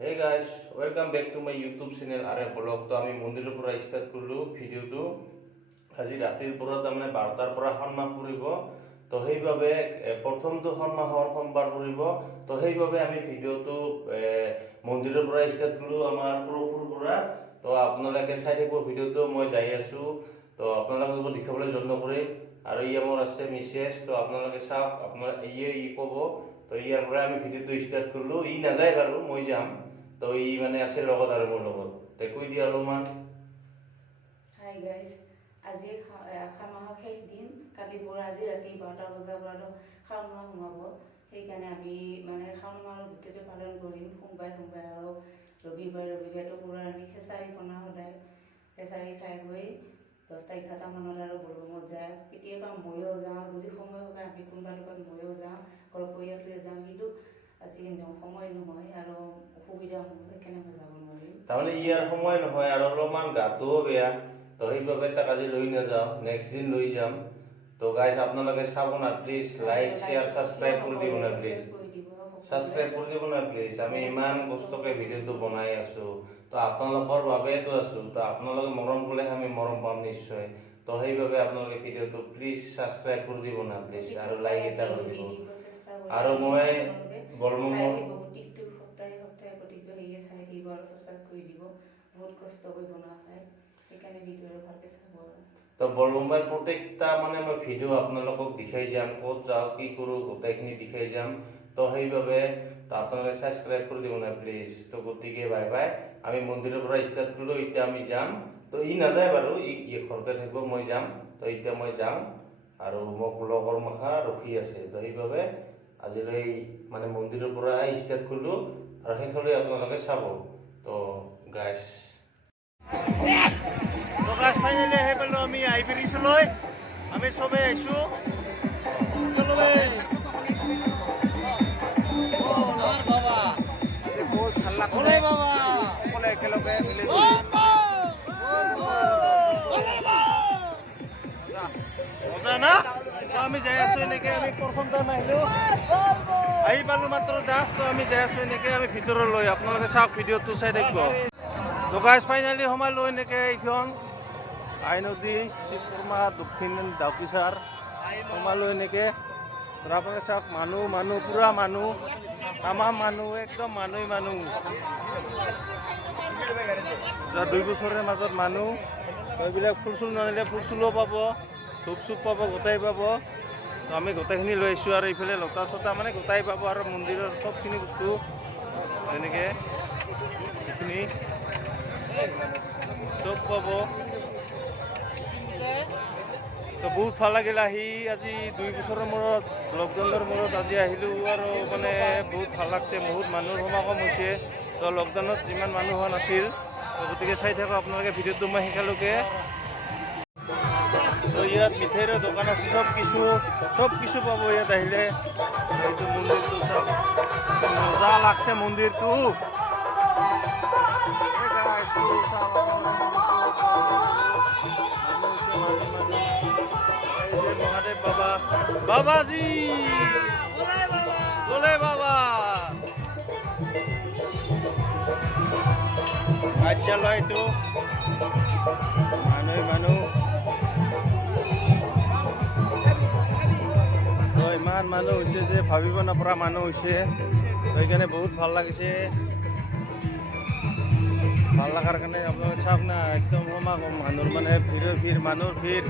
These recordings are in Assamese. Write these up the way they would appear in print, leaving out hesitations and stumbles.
Hey guys, welcome back to my YouTube channel Are Blog. তো আমি মন্দিৰৰ পৰা ষ্টাৰ্ট কৰিলোঁ ভিডিঅ'টো। আজি ৰাতিৰ পৰা তাৰমানে 12টাৰ পৰা সন্মাহ কৰিব। তো সেইভাবে প্ৰথমটো সন্মাহৰ সোমবাৰ কৰিব। তো সেইভাবে আমি ভিডিঅ'টো মন্দিৰৰ পৰা ষ্টাৰ্ট কৰিলোঁ আমাৰ পৰশুৰ পৰা। তো আপোনালোকে চাই থাকিব ভিডিঅ'টো মই যাই আছোঁ। তো আপোনালোকক দেখাবলৈ যত্ন কৰিম। আৰু ই মোৰ আছে মিছেছ। তো আপোনালোকে চাওক আপোনাৰ ই ক'ব। তো ইয়াৰ পৰা আমি ভিডিঅ'টো ষ্টাৰ্ট কৰিলোঁ। ই নাযায় বাৰু মই যাম। তো ই মানে আছে লগত আৰু মোৰ লগত তে কৈ দিয়া অলপমান। হাই গাইজ, আজি শাওণ মাহৰ শেষ দিন। কালি পৰা আজি ৰাতি 12টা বজাৰ পৰা শাওণ মাহ সোমাব। সেইকাৰণে আমি মানে শাওণ মাহৰ গোটেইটো পালন কৰিম। সোমবাৰে আৰু ৰবিবাৰটো পুৰা আমি খেচাৰি বনাওঁ সদায়। খেচাৰি খাই গৈ 10টা 11টা মানত আৰু বলবমত যায়। কেতিয়াবা ময়ো যাওঁ, যদি সময় হয় আমি কোনোবা লগত ময়ো যাওঁ, ঘৰৰ পৰিয়ালটোৱে যাওঁ। কিন্তু আজি সময় নহয় আৰু অসুবিধা হ'ব, সেইকাৰণে মই যাব নোৱাৰিম। তাৰমানে ইয়াৰ সময় নহয় আৰু অলপমান গাটোও বেয়া। তো সেইভাবে তাক আজি লৈ নাযাওঁ, নেক্সট দিন লৈ যাম। তো গাইজ আপোনালোকে চাব না প্লিজ, লাইক শ্বেয়াৰ ছাবস্ক্ৰাইব কৰি দিব না প্লিজ। ছাবস্ক্ৰাইব কৰি দিব না প্লিজ। আমি ইমান কষ্টকৈ ভিডিঅ'টো বনাই আছোঁ। তো আপোনালোকৰ বাবেতো আছোঁ। তো আপোনালোকে মৰম কৰিলে আমি মৰম পাম নিশ্চয়। তো সেইভাবে আপোনালোকে ভিডিঅ'টো প্লিজ ছাবস্ক্ৰাইব কৰি দিব না প্লিজ আৰু লাইক এটা কৰি দিব। আৰু মই বলবমৰ তো বলবমৰ প্ৰত্যেকটা মানে মই ভিডিঅ' আপোনালোকক দেখাই যাম, ক'ত যাওঁ কি কৰোঁ গোটেইখিনি দেখাই যাম। তো সেইভাবে আপোনালোকে ছাবস্ক্ৰাইব কৰি দিব না প্লিজ। তো গতিকে বাই বাই। আমি মন্দিৰৰ পৰা ষ্টাৰ্ট কৰিলোঁ, এতিয়া আমি যাম। তো ই নাযায় বাৰু, ই ঘৰতে থাকিব, মই যাম। তো এতিয়া মই যাম আৰু মোক লগৰ মাখা ৰখি আছে। তো সেইভাবে আজিলৈ মানে মন্দিৰৰ পৰা ষ্টাৰ্ট কৰিলোঁ আৰু শেষলৈ আপোনালোকে চাব। তো গাইজ ফাইনেলি আহি পালোঁ আমি আইবিৰিছলৈ। আমি চবেই আহিছোঁ। বহুত ভাল লাগছে সকলোৱে একেলগে মিলি মজা না। তো আমি যাই আছোঁ এনেকৈ, আমি প্ৰথম টাইম আহিলোঁ, আহি পালোঁ মাত্ৰ জাষ্ট। তো আমি যাই আছোঁ এনেকৈ আমি ভিতৰলৈ। আপোনালোকে চাওক ভিডিঅ'টো চাই থাকিব। তো গাইজ ফাইনেলি সোমালোঁ এনেকৈ এইখন আই নদী শিৱকুৰ্মা দক্ষিণ ডাউকিচাৰ সোমালোঁ এনেকৈ। আপোনালোকে চাওক মানুহ পুৰা মানুহ, তামাম মানুহ, একদম মানুহ। 2 বছৰৰ মাজত মানুহ। এইবিলাক ফুল চুল নানিলে ফুল চুলো পাব, ধূপ চুপ পাব, গোটাই পাব। তো আমি গোটেইখিনি লৈ আহিছোঁ আৰু এইফালে লতা চতা মানে গোটাই পাব আৰু মন্দিৰৰ চবখিনি বস্তু তেনেকৈ এইখিনি চব পাব। তো বহুত ভাল লাগিল আহি। আজি 2 বছৰৰ মূৰত, লকডাউনৰ মূৰত আজি আহিলোঁ আৰু মানে বহুত ভাল লাগছে। বহুত মানুহৰ সমাগম হৈছে। তো লকডাউনত যিমান মানুহ হোৱা নাছিল। তো গতিকে চাই থাকক আপোনালোকে ভিডিঅ'টো মই শেষলৈকে। তো ইয়াত মিঠাইৰ দোকান আছে, চব কিছু পাব ইয়াত আহিলে। এইটো মন্দিৰটো চাওক, মজা লাগছে মন্দিৰটো। মহাদেৱ বাবা, বাবাজি বলে বাবা। কাৰ্যালয়টো মানুহ তো ইমান মানুহ হৈছে যে ভাবিব নপৰা মানুহ হৈছে। সেইকাৰণে বহুত ভাল লাগিছে। ভাল লগাৰ কাৰণে আপোনালোকে চাওক না, একদম সমাগম মানুহৰ মানে মানুহৰ ভিৰ।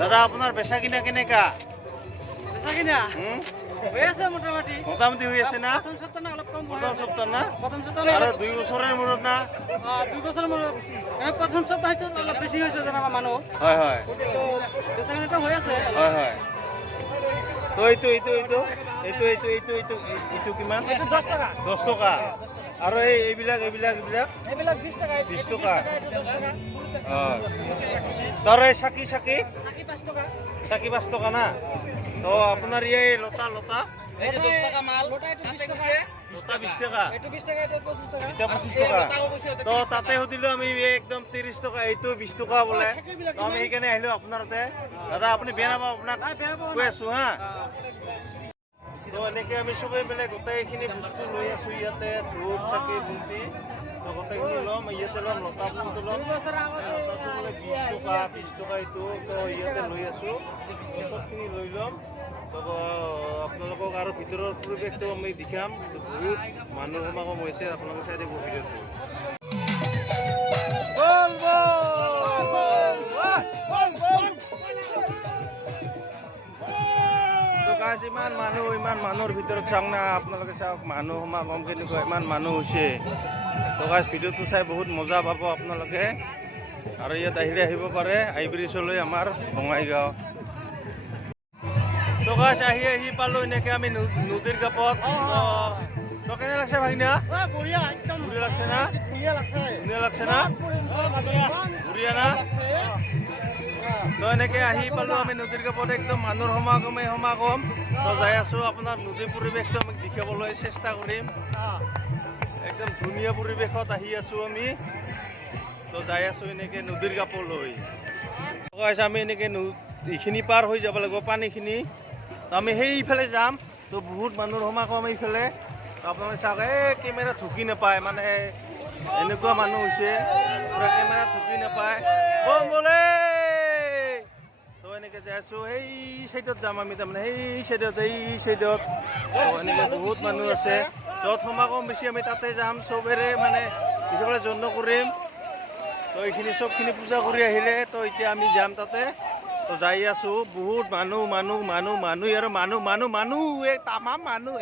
দাদা আপোনাৰ বেচা কিনা কেনেকা? মোটামুটি হৈ আছে না? প্ৰথম সপ্তাহ না? আৰু 2 বছৰৰ মূৰত না? 2 বছৰৰ মূৰত প্ৰথম সপ্তাহ অলপ বেছি হৈছে যেনেকুৱা মানুহ। হয় হৈ আছে। তো এইটো কিমান? 10 টকা। 10 টকা। আৰু এইবিলাক 20 টকা। 20 টকা। 10 টকা। তাৰ এই চাকি 5 টকা। চাকি 5 টকা না? তো আপোনাৰ এই লতা 10 টকা মাল। লতা 20 টকা। লতা 20 টকা। এইটো 20 টকা, এইটো 25 টকা। এটা 25 টকা। তো তাতে সুধিলোঁ আমি একদম 30 টকা, এইটো 20 টকা বোলে। তো আমি সেইকাৰণে আহিলোঁ আপোনাৰ তাতে। দাদা আপুনি বেয়া নাপাব, আপোনাক কৈ আছোঁ হা। তো এনেকৈ আমি চবেই মিলে গোটেইখিনি বস্তু লৈ আছোঁ ইয়াতে ধূপ চাকি বুন্তি তো গোটেইখিনি ল'ম ইয়াতে ল'ম লতা ফুলটো ল'ম লতাটো বোলে 20 টকা এইটো তো ইয়াতে লৈ আছোঁ তো চবখিনি লৈ ল'ম তো আপোনালোকক আৰু ভিতৰৰ পৰিৱেশটো আমি দেখাম বহুত মানুহ সমাগম হৈছে আপোনালোকে চাই দিব ভিডিঅ'টো ইমান মানুহৰ ভিতৰত চাওক না আপোনালোকে চাওক মানুহ সমাগম কেনেকুৱা ইমান মানুহ হৈছে তো গাইজ ভিডিঅ'টো চাই বহুত মজা পাব আপোনালোকে আৰু ইয়াত আহিব পাৰে আইব্ৰিজলৈ আমাৰ বঙাইগাঁও তো গাইজ আহি পালোঁ এনেকৈ আমি নদীৰ কাপত তো কেনে লাগছে ভাগিনা বঢ়িয়া একদম বঢ়িয়া লাগছে না ধুনীয়া লাগছে না বঢ়িয়া না তো এনেকৈ আহি পালোঁ আমি নদীৰ কাপত একদম মানুহৰ সমাগম তো যাই আছোঁ আপোনাৰ নদীৰ পৰিৱেশটো আমি দেখাবলৈ চেষ্টা কৰিম একদম ধুনীয়া পৰিৱেশত আহি আছোঁ আমি তো যাই আছোঁ এনেকৈ নদীৰ কাপলৈ আমি এনেকৈ এইখিনি পাৰ হৈ যাব লাগিব পানীখিনি তো আমি সেইফালে যাম তো বহুত মানুহৰ সমাগম এইফালে আপোনালোকে চাওক এই কেমেৰা ঢুকি নাপায় মানে এনেকুৱা মানুহ হৈছে পূৰা কেমেৰা ঢুকি নাপায় বলে তো এনেকৈ যাই আছোঁ সেই চাইডত যাম আমি তাৰমানে এই চাইডত এনেকৈ বহুত মানুহ আছে য'ত সমাগম বেছি আমি তাতে যাম চবেৰে মানে দেখিবলৈ যত্ন কৰিম তো এইখিনি চবখিনি পূজা কৰি আহিলে তো এতিয়া আমি যাম তাতে তো যাই আছোঁ বহুত মানুহ আৰু মানুহ এই তামাম মানুহ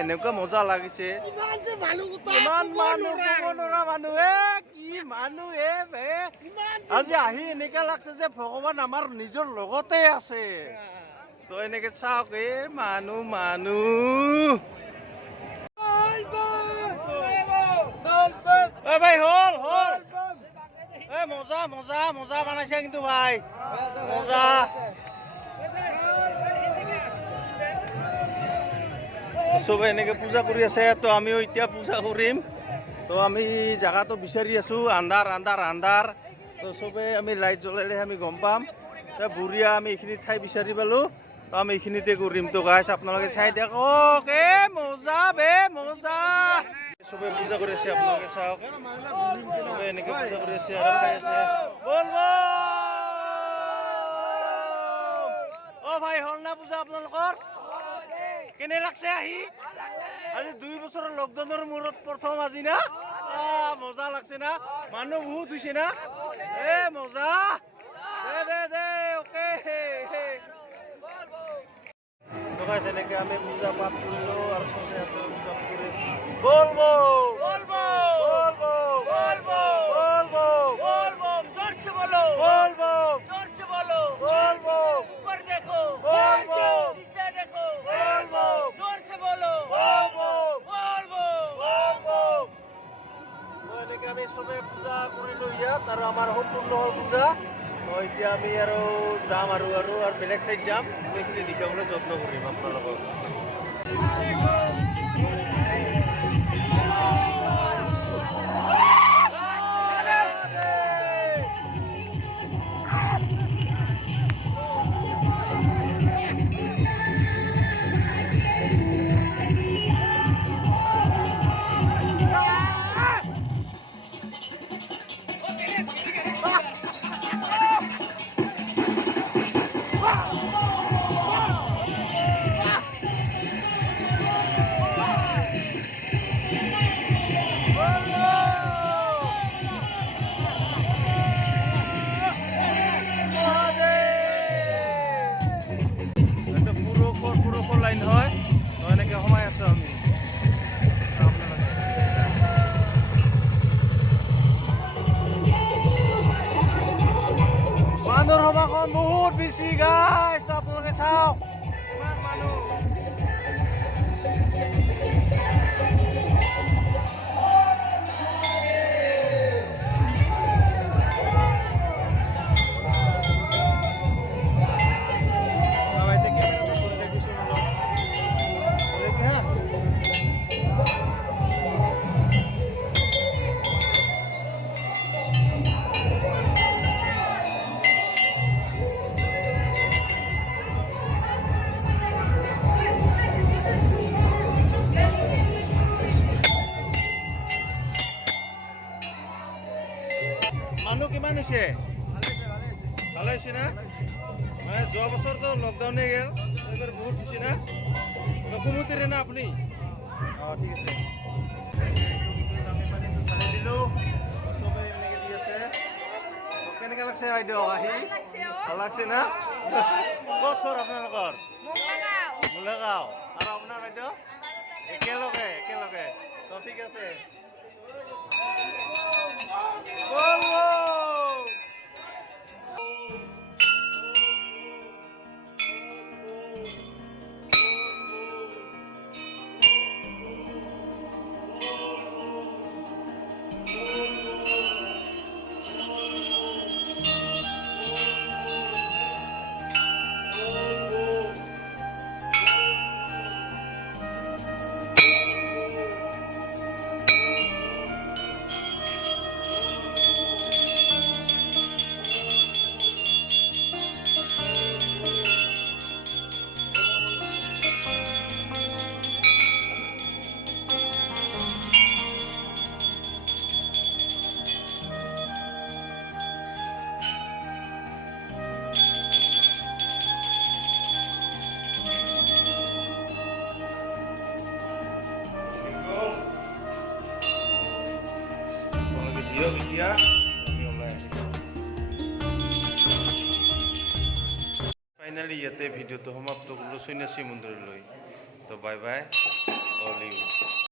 এনেকুৱা মজা লাগিছে ইমান মানুহ ক'ব নোৱাৰা মানুহ কি মানুহ আজি আহি এনেকুৱা লাগছে যে ভগৱান আমাৰ নিজৰ লগতে আছে তো এনেকৈ চাওক মানুহ ভাই হ'ল মজা বনাইছে কিন্তু ভাই মজা চবে এনেকৈ পূজা কৰি আছে তো আমিও এতিয়া পূজা কৰিম তো আমি জেগাটো বিচাৰি আছোঁ আন্ধাৰ তো চবে আমি লাইট জ্বলালে আমি গম পাম তো বুঢ়িয়া আমি এইখিনি ঠাই বিচাৰি পালোঁ তো আমি এইখিনিতে কৰিম তো গাইছ আপোনালোকে চাই দিয়ক মজা চবে পূজা কৰি আছে আপোনালোকে চাওক চবে এনেকৈ পূজা কৰি আছে আৰু খাই আছে ভাই হ'ল না পূজা আপোনালোকৰ কেনে লাগছে আহি আজি 2 বছৰৰ লকডাউনৰ মূৰত প্ৰথম আজি না মজা লাগছে না মানুহ বহুত হৈছে না মজা দে অ'কে এনেকৈ আমি পূজা পাঠ কৰিলোঁ আৰু চবে আছে বলবো জোরছে বলো ऊपर देखो नीचे देखो जोर से बोलो এনেকৈ আমি চবে পূজা কৰিলোঁ ইয়াত আৰু আমাৰ সম্পূৰ্ণ হ'ল পূজা তো এতিয়া আমি আৰু যাম আৰু বেলেগ ঠাইত যাম সেইখিনি দেখাবলৈ যত্ন কৰিম আপোনালোকক লাইন হয় তো এনেকৈ সোমাই আছোঁ আমি মানুহৰ সমাগম বহুত বেছি গাইছ তো আপোনালোকে চাওক ইমান মানুহ হৈছে ভালে হৈছে না মানে যোৱা বছৰতো লকডাউনে গেল এইবাৰ বহুত হৈছে না লকুমতিৰে না আপুনি ঠিক আছে আমি মানে ঢালি দিলোঁ চবে এনেকৈ দি আছে কেনেকৈ লাগছে বাইদেউ আহি ভাল লাগছে না ক'ত ঘৰ আপোনালোকৰ মুলাগাঁও আৰু আপোনাৰ বাইদেউ একেলগে তো ঠিক আছে এতিয়া ফাইনালি ইয়াতে ভিডিঅ'টো সমাপ্ত কৰিলোঁ সন্যাসী মন্দিৰলৈ তো বাই বাই অল ইউ